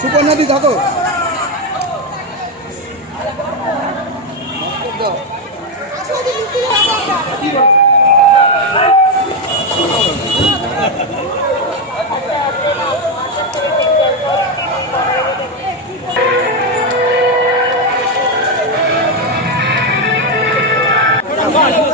সুপর্ণাদি থাকো Come on.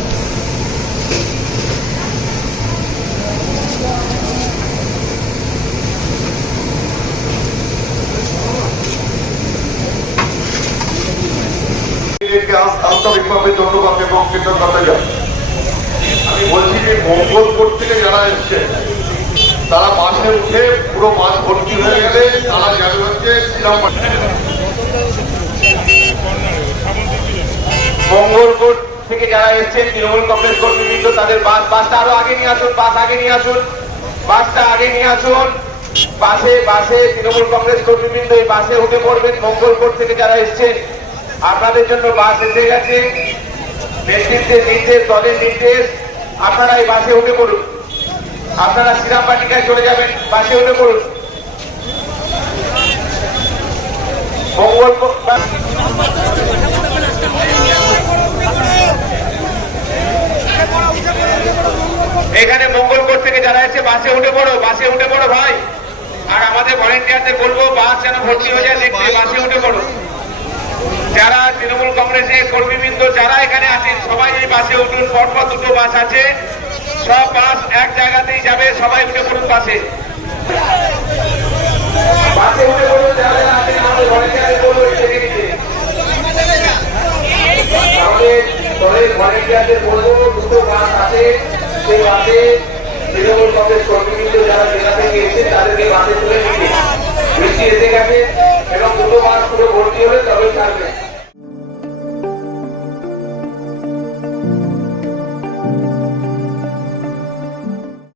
একে আন্তরিকভাবে ধন্যবাদ এবং কৃতজ্ঞতা জানাই। আমি বলছি যে মঙ্গলপুর থেকে যারা এসছে, তারা বাসে উঠে পুরো বাস ভর্তি হয়ে গেলে তারা যাবে হচ্ছে মঙ্গলকোট থেকে যারা এসেছেন তৃণমূল কংগ্রেস কর্মীবৃন্দ, তাদের বাস, বাসটা আরও আগে নিয়ে আসুন, বাস আগে নিয়ে আসুন, বাসটা আগে নিয়ে আসুন। বাসে বাসে তৃণমূল কংগ্রেস কর্মীবৃন্দ এই বাসে উঠে পড়বেন। মঙ্গলকোট থেকে যারা এসেছেন আপনাদের জন্য বাস এসে গেছে। নেতৃত্বের নির্দেশ, দলের নির্দেশ। আপনারা এই বাসে উঠে পড়ুন। আপনারা শ্রীরাম বাটিকায় চলে যাবেন, বাসে উঠে পড়ুন। এখানে মঙ্গলকোট থেকে যারা এসে বাসে উঠে পড়ো, বাসে উঠে পড়ো ভাই। আর আমাদের ভলেন্টিয়ারদের বলব, বাস যেন ভর্তি হয়ে যায়, দেখতে, বাসে উঠে পড়ো। যারা তৃণমূল কংগ্রেসের কর্মীবৃন্দ, যারা এখানে আছেন, সবাই এই বাসে উঠুন, পরপর দুটো বাস আছে। সব বাস এক জায়গাতেই যাবে, সবাই উঠে পড়ুন বাসে। বলব, দুটো বাস আছে বাসে তৃণমূল কংগ্রেস যারা এবং দুটো বাস পুরো ভর্তি